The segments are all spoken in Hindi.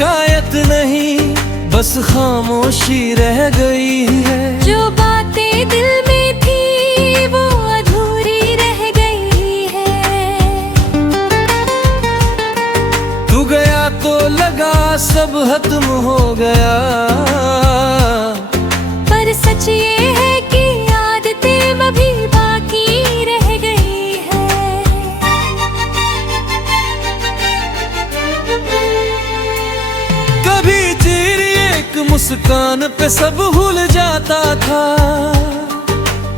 शिकायत नहीं, बस खामोशी रह गई है। जो बातें दिल में थी वो अधूरी रह गई है। तू गया तो लगा सब खत्म हो गया, पर सच ये है कि आदतें अभी बाकी रह गई है। कभी तेरी एक मुस्कान पे सब भूल जाता था,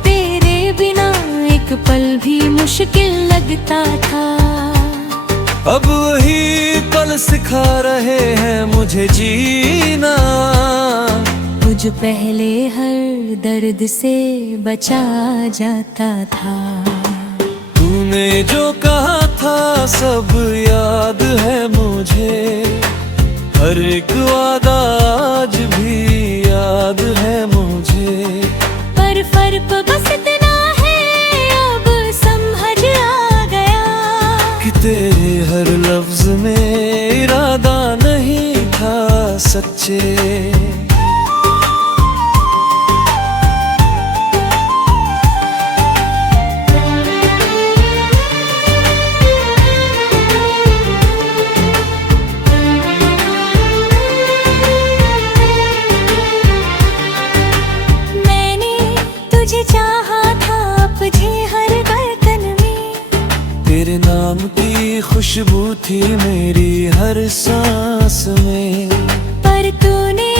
तेरे बिना एक पल भी मुश्किल लगता था। अब वही पल सिखा रहे हैं मुझे जीना। तुझ पहले हर दर्द से बचा जाता था। तूने जो कहा था सब याद है मुझे, हर एक वादा आज भी याद है मुझे। पर फर्क बस इतना है अब समझ आ गया कि तेरे हर लफ्ज में इरादा नहीं था सच्चे। तेरे नाम की खुशबू थी मेरी हर सांस में, पर तूने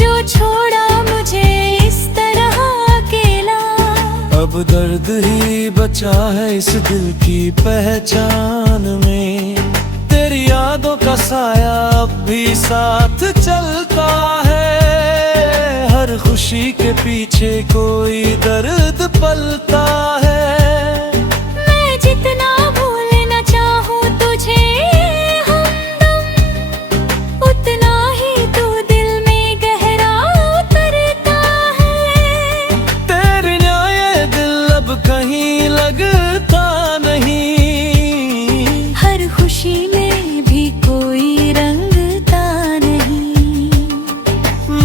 जो छोड़ा मुझे इस तरह अकेला। अब दर्द ही बचा है इस दिल की पहचान में। तेरी यादों का साया अब भी साथ चलता है, हर खुशी के पीछे कोई दर्द पलता है। कहीं लगता नहीं, हर खुशी में भी कोई रंगता नहीं।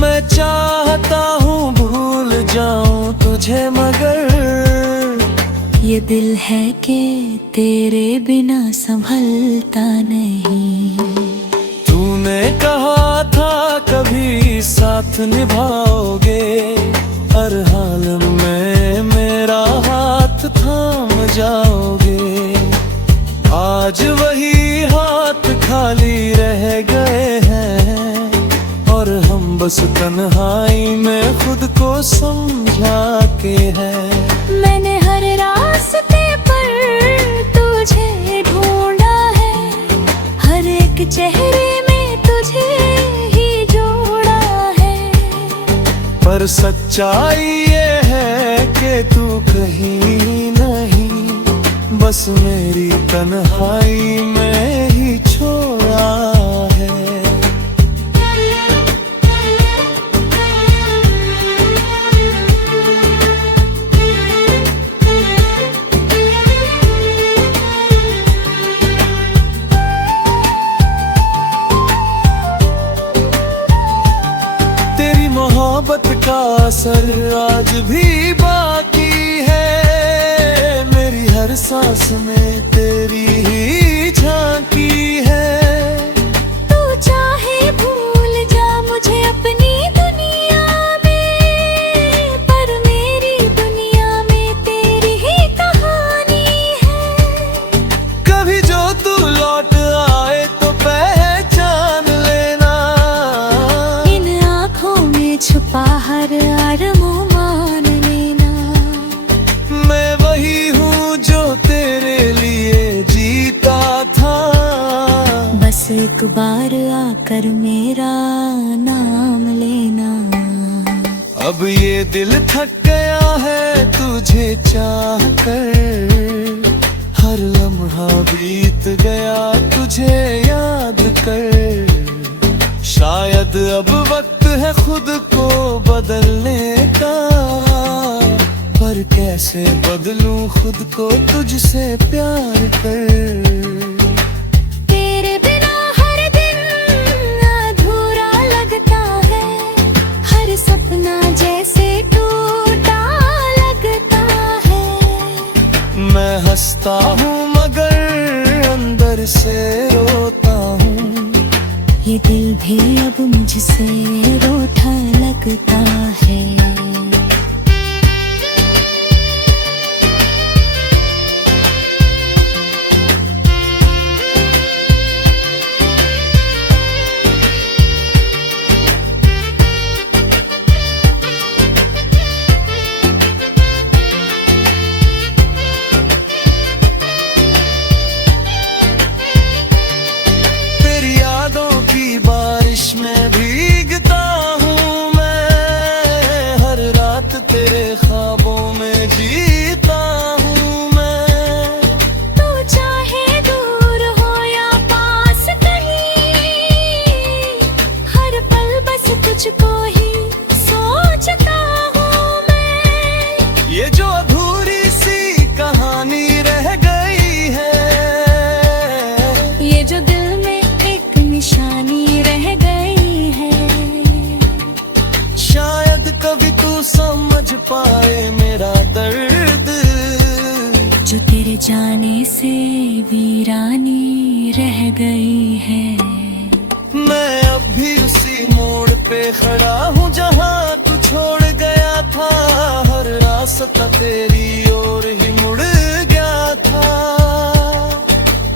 मैं चाहता हूँ भूल जाऊं तुझे, मगर ये दिल है कि तेरे बिना संभलता नहीं। तूने कहा था कभी साथ निभाओगे, हर हाल में मेरा हाथ थाम जाओगे। आज वही हाथ खाली रह गए हैं, और हम बस तन्हाई में खुद को समझा के हैं। मैंने हर रास्ते पर तुझे ढूंढा है, हर एक चेहरे में तुझे ही जोड़ा है। पर सच्चाई ये है कि तू कहीं नहीं, बस मेरी तन्हाई में ही छोड़ा है। तेरी मोहब्बत का असर आज भी बाकी है, मेरी हर सांस में तेरी ही झांकी है। तू चाहे भूल जा मुझे अपनी दुनिया में, पर मेरी दुनिया में तेरी ही कहानी है। कभी जो तू लौट आए तो पहचान लेना, इन आँखों में छुपा हर अरमान मान लेना। मैं वही हूँ जो तेरे लिए जीता था, बस एक बार आकर मेरा नाम लेना। अब ये दिल थक गया है तुझे चाह कर, हर लम्हा बीत गया तुझे याद कर। शायद अब वक्त है खुद को बदलने का, पर कैसे बदलूं खुद को तुझसे प्यार कर। तेरे बिना हर दिन दिल भी अब मुझसे रूठा लगता है। बारिश में भीगता हूँ मैं, हर रात तेरे ख्वाबों में जीता हूँ मैं। तू चाहे दूर हो या पास कहीं, हर पल बस तुझको ही सोचता हूँ मैं। ये जो अधूरी सी कहानी रह गई है, ये जो दिल में निशानी रह गई है, शायद कभी तू समझ पाए मेरा दर्द, जो तेरे जाने से वीरानी रह गई है। मैं अब भी उसी मोड़ पे खड़ा हूँ जहाँ तू छोड़ गया था, हर रास्ता तेरी ओर ही मुड़ गया था।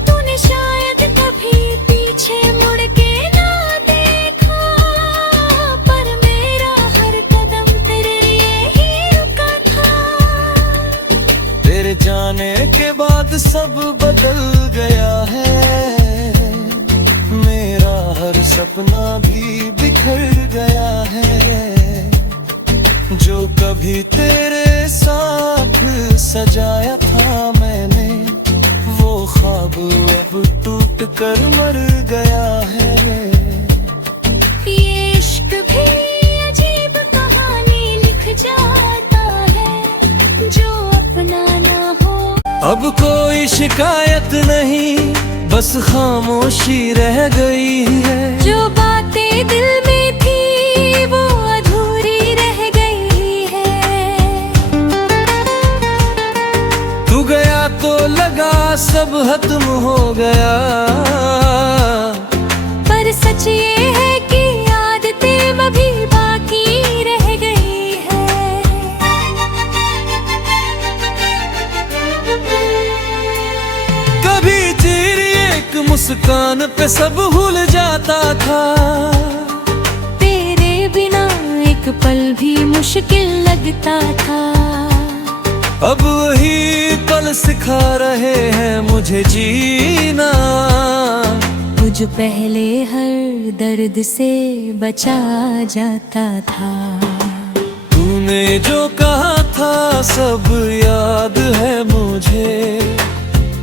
तूने शायद कभी पीछे मुड़ के ना देखा, पर मेरा हर कदम तेरे लिए ही रुका था। तेरे जाने के बाद सब बदल गया है, मेरा हर सपना भी बिखर गया है। जो कभी तेरे साथ सजाया था मैंने, वो ख्वाब अब टूट कर मर गया है। ये इश्क भी अजीब कहानी लिख जाता है, जो अपना ना हो। अब कोई शिकायत नहीं, बस खामोशी रह गई है। जो बातें दिल में थी वो अधूरी रह गई है। तू गया तो लगा सब खत्म हो गया, पर सच ये है कि यादें अभी बाकी रह गई है। कभी तेरी एक मुस्कान पे सब भूल जाता था, तेरे बिना एक पल भी मुश्किल लगता था। अब वही पल सिखा रहे हैं मुझे जीना, तुझ पहले हर दर्द से बचा जाता था। तूने जो कहा था सब याद है मुझे,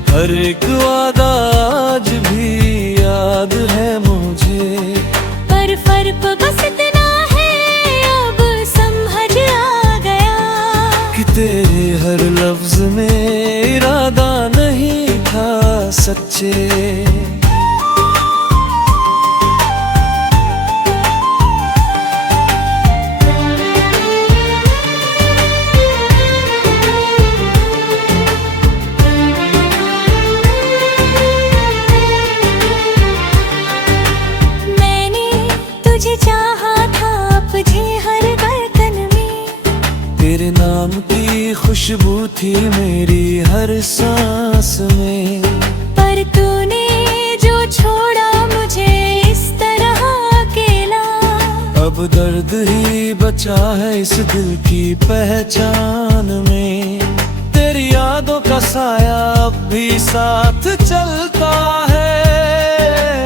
हर एक वादा आज भी याद है मुझे। पर फर्क बस इतना है, अब समझ आ गया कि तेरे हर लफ्ज में इरादा नहीं था सच्चे। तुझे चाहा था अपने हर धड़कन में, तेरे नाम की खुशबू थी मेरी हर सांस में। पर तूने जो छोड़ा मुझे इस तरह अकेला, अब दर्द ही बचा है इस दिल की पहचान में। तेरी यादों का साया अब भी साथ चलता है,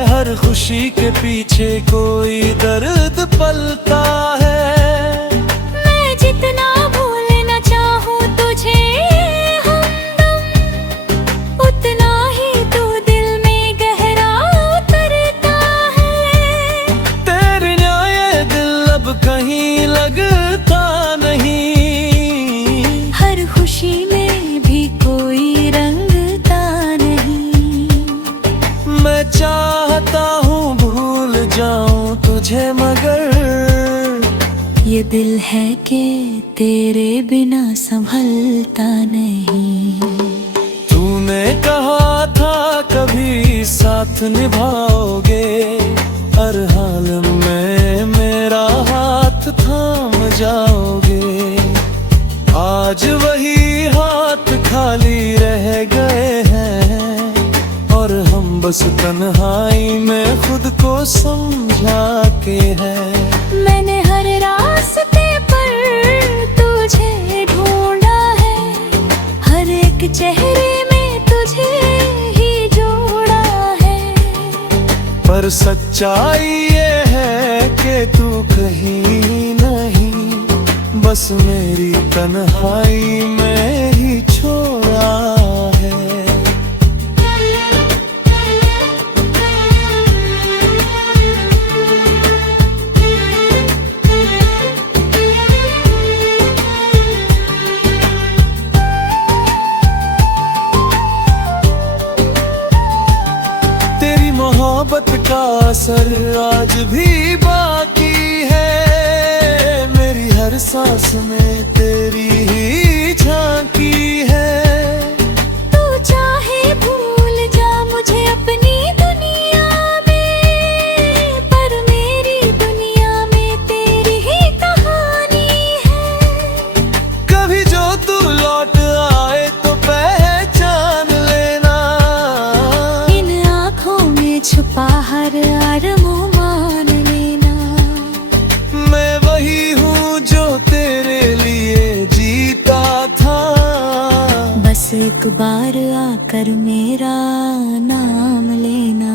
हर खुशी के पीछे कोई दर्द पलता है। मैं जितना भूलना चाहूँ तुझे हमदम, उतना ही तू दिल में गहरा उतरता है। तेरे न्याय दिल अब कहीं लगता नहीं, हर खुशी में भी कोई रंगता नहीं। मैं चाहता हूँ भूल जाऊं तुझे, मगर ये दिल है कि तेरे बिना संभलता नहीं। तूने कहा था कभी साथ निभाओगे, हर हाल में मेरा हाथ थाम जाओगे। आज वही हाथ खाली रह गए हैं और हम बस तन्हाई में खुद को समझा के हैं। मैंने हर रास्ते पर तुझे ढूंढा है, हर एक चेहरे में तुझे ही जोड़ा है। पर सच्चाई ये है कि तू कहीं नहीं, बस मेरी तन्हाई में ही छोड़ा है। तेरी मोहब्बत का असर आज भी बाकी है, मेरी हर सांस में तेरी ही झांकी है। तू चाहे भूल जा मुझे अपनी दुनिया में, पर मेरी दुनिया में तेरी ही कहानी है। कभी जो तू लौट आए तो पहचान लेना, इन आँखों में छुपा हर आरज़ू मान लेना। मैं वही हूँ जो तेरे लिए जीता था, बस एक बार आकर मेरा नाम लेना।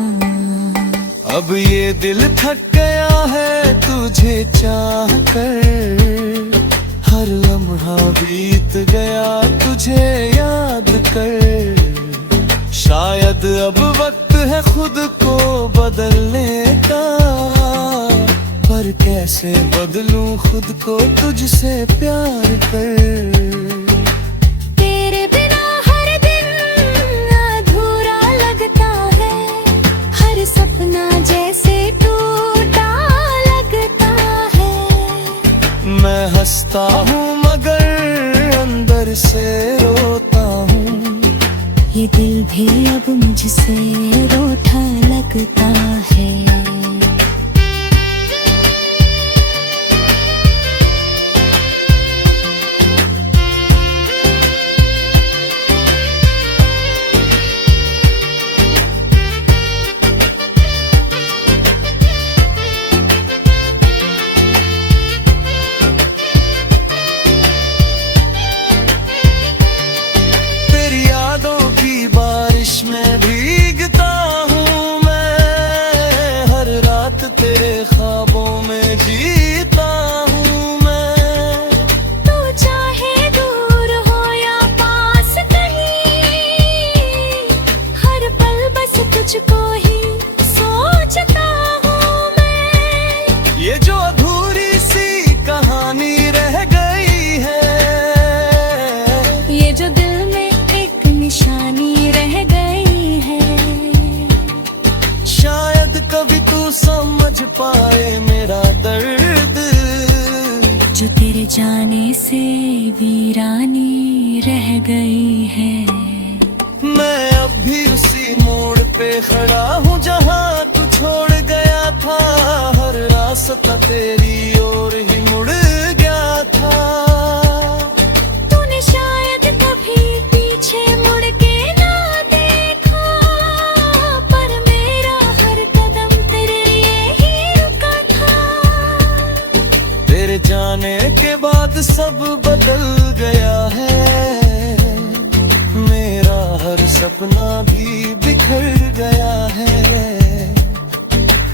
अब ये दिल थक गया है तुझे चाह कर, हर लम्हा बीत गया तुझे याद कर। शायद अब वक्त है खुद को बदलने का, पर कैसे बदलूं खुद को तुझसे प्यार कर। तेरे बिना हर दिन अधूरा लगता है, हर सपना जैसे टूटा लगता है। मैं हंसता हूँ मगर अंदर से रोता हूँ, ये दिल भी अब मुझसे रूठा लगता है। तेरी यादों की बारिश में भीगता हूँ मैं, हर रात तेरे ख्वाबों में जीता हूँ मैं। तू चाहे दूर हो या पास कहीं, हर पल बस तुझको ही सोचता हूँ मैं। ये जो अधूरी सी कहानी रह गई है, ये जो दिल में एक निशानी रह गई है। शायद कभी तू समझ पाए मेरा दर्द, जो तेरे जाने से वीरानी रह गई है। मैं अब भी उसी मोड़ पे खड़ा हूँ जहाँ तू छोड़ गया था, हर रास्ता तेरी ओर ही मुड़ गया था। तूने शायद कभी पीछे मुड़ के ना देखा, पर मेरा हर कदम तेरे लिए ही रुका था। तेरे जाने के बाद सब बदल गया है, मेरा हर सपना भी बिखर गया है।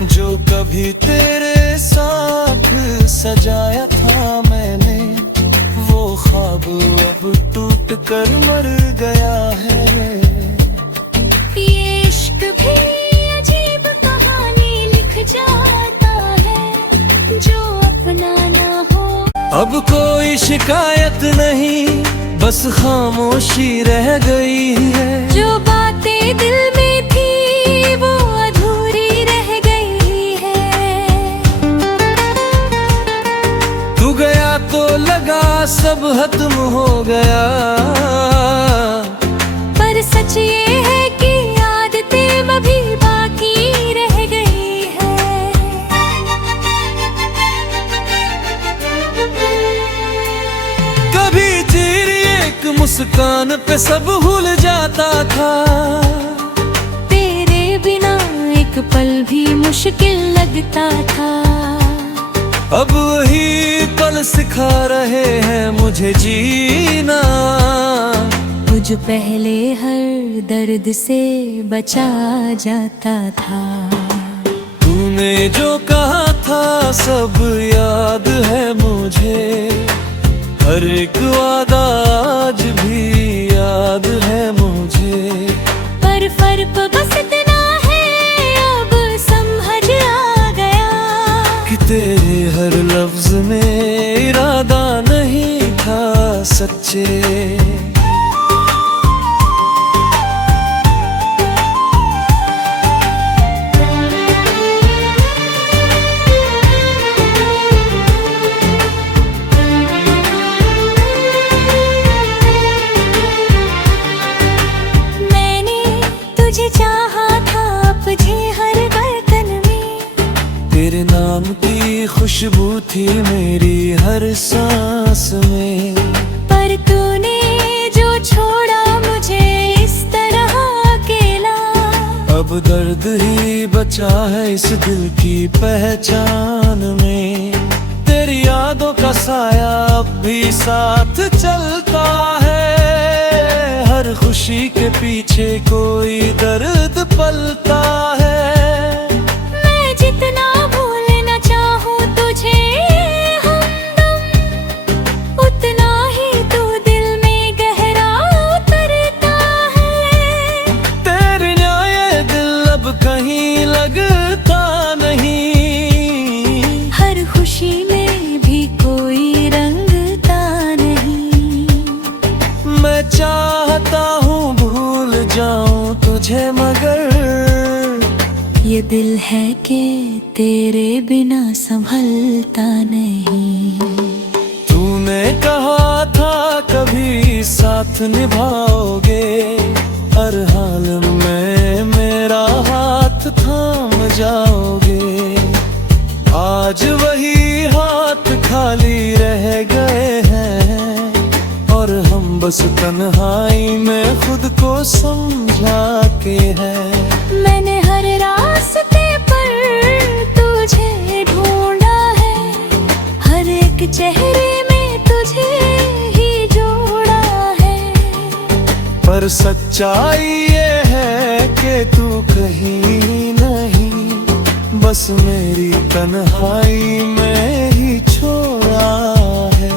जो कभी तेरे साथ सजाया था मैंने, वो ख्वाब अब टूट कर मर गया है। ये इश्क भी अजीब कहानी लिख जाता है, जो अपना ना हो। अब कोई शिकायत नहीं, बस खामोशी रह गई है। जो बातें दिल में थी वो अधूरी रह गई है। तू गया तो लगा सब खत्म हो गया, पर सच ये है कि याद तेरे अभी बाकी रह गई है। मुस्कान पे सब भूल जाता था। तेरे बिना एक पल भी मुश्किल लगता था। अब वही पल सिखा रहे हैं मुझे जीना। तुझ पहले हर दर्द से बचा जाता था। तूने जो कहा था सब याद है मुझे, हर एक वादा आज भी याद है मुझे। पर फर्क बस इतना है अब समझ आ गया कि तेरे हर लफ्ज में इरादा नहीं था सच्चे। तेरे नाम की खुशबू थी मेरी हर सांस में। पर तूने जो छोड़ा मुझे इस तरह अकेला। अब दर्द ही बचा है इस दिल की पहचान में। तेरी यादों का साया अब भी साथ चलता है। हर खुशी के पीछे कोई दर्द पलता है। कहीं लगता नहीं, हर खुशी में भी कोई रंगता नहीं। मैं चाहता हूँ भूल जाऊं तुझे मगर ये दिल है कि तेरे बिना संभलता नहीं। तूने कहा था कभी साथ निभाओगे, हर हाल में मेरा हाथ थाम जाओगे। आज वही हाथ खाली रह गए हैं और हम बस तन्हाई में खुद को समझा के हैं। मैंने हर रास्ते पर तुझे ढूंढा है, हर एक चेहरे में तुझे ही जोड़ा है। पर सच्चाई ये है कि तू कहीं नहीं, बस मेरी तन्हाई में ही छोड़ा है।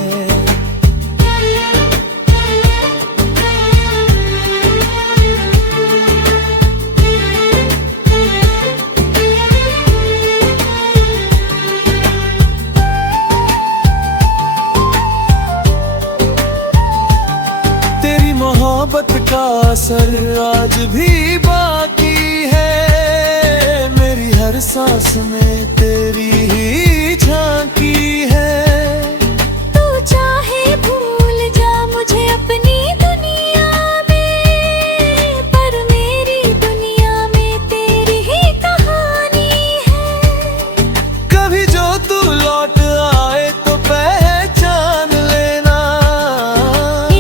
तेरी मोहब्बत का असर आज भी बाकी है। मेरी हर सांस में तेरी ही झांकी है। तू चाहे भूल जा मुझे अपनी दुनिया में, पर मेरी दुनिया में तेरी ही कहानी है। कभी जो तू लौट आए तो पहचान लेना,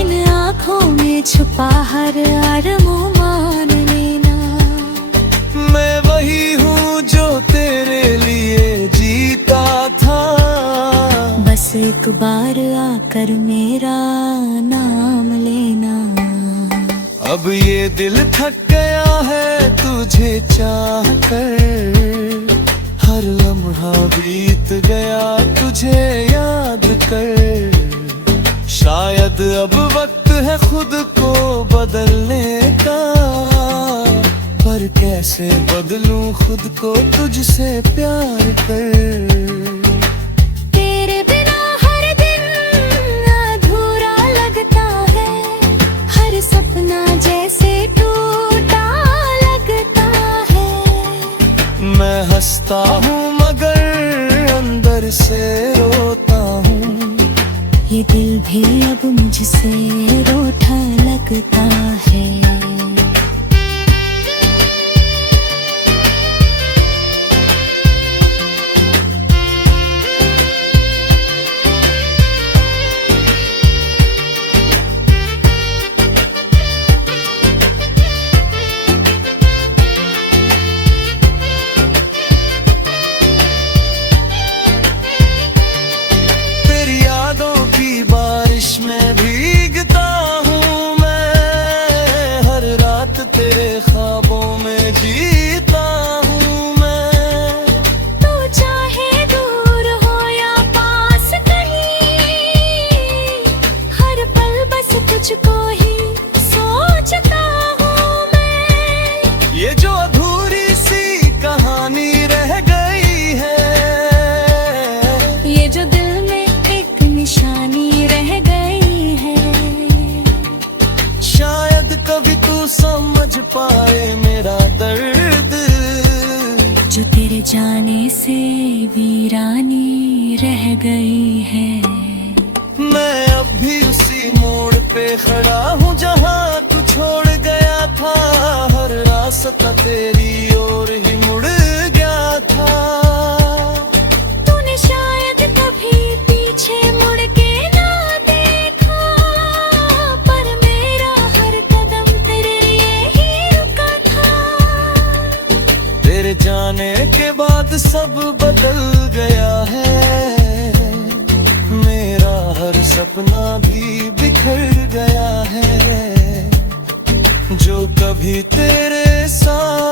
इन आँखों में छुपा हर आरज़ू मान लेना। मैं वही हूँ जो तेरे लिए जीता था। बस एक बार आकर मेरा नाम लेना। अब ये दिल थक गया है तुझे चाह कर, हर लम्हा बीत गया तुझे याद कर। शायद अब वक्त है खुद को बदलने का, पर कैसे बदलूं खुद को तुझसे प्यार कर। तेरे बिना हर दिन अधूरा लगता है, हर सपना जैसे टूटा लगता है। मैं हंसता हूँ मगर अंदर से रोता हूँ। ये दिल भी अब मुझसे रूठा लगता है। समझ पाए मेरा दर्द। जो तेरे जाने से वीरानी रह गई है। मैं अब भी उसी मोड़ पे खड़ा हूँ जहाँ तू छोड़ गया था। हर रास्ता तेरी ओर ही मुड़ गया था। तूने शायद कभी पीछे मुड़ के ना देखा, पर मेरा हर कदम तेरे लिए ही रुका था। तेरे जाने के बाद सब बदल गया है। मेरा हर सपना भी बिखर गया है। जो कभी तेरे साथ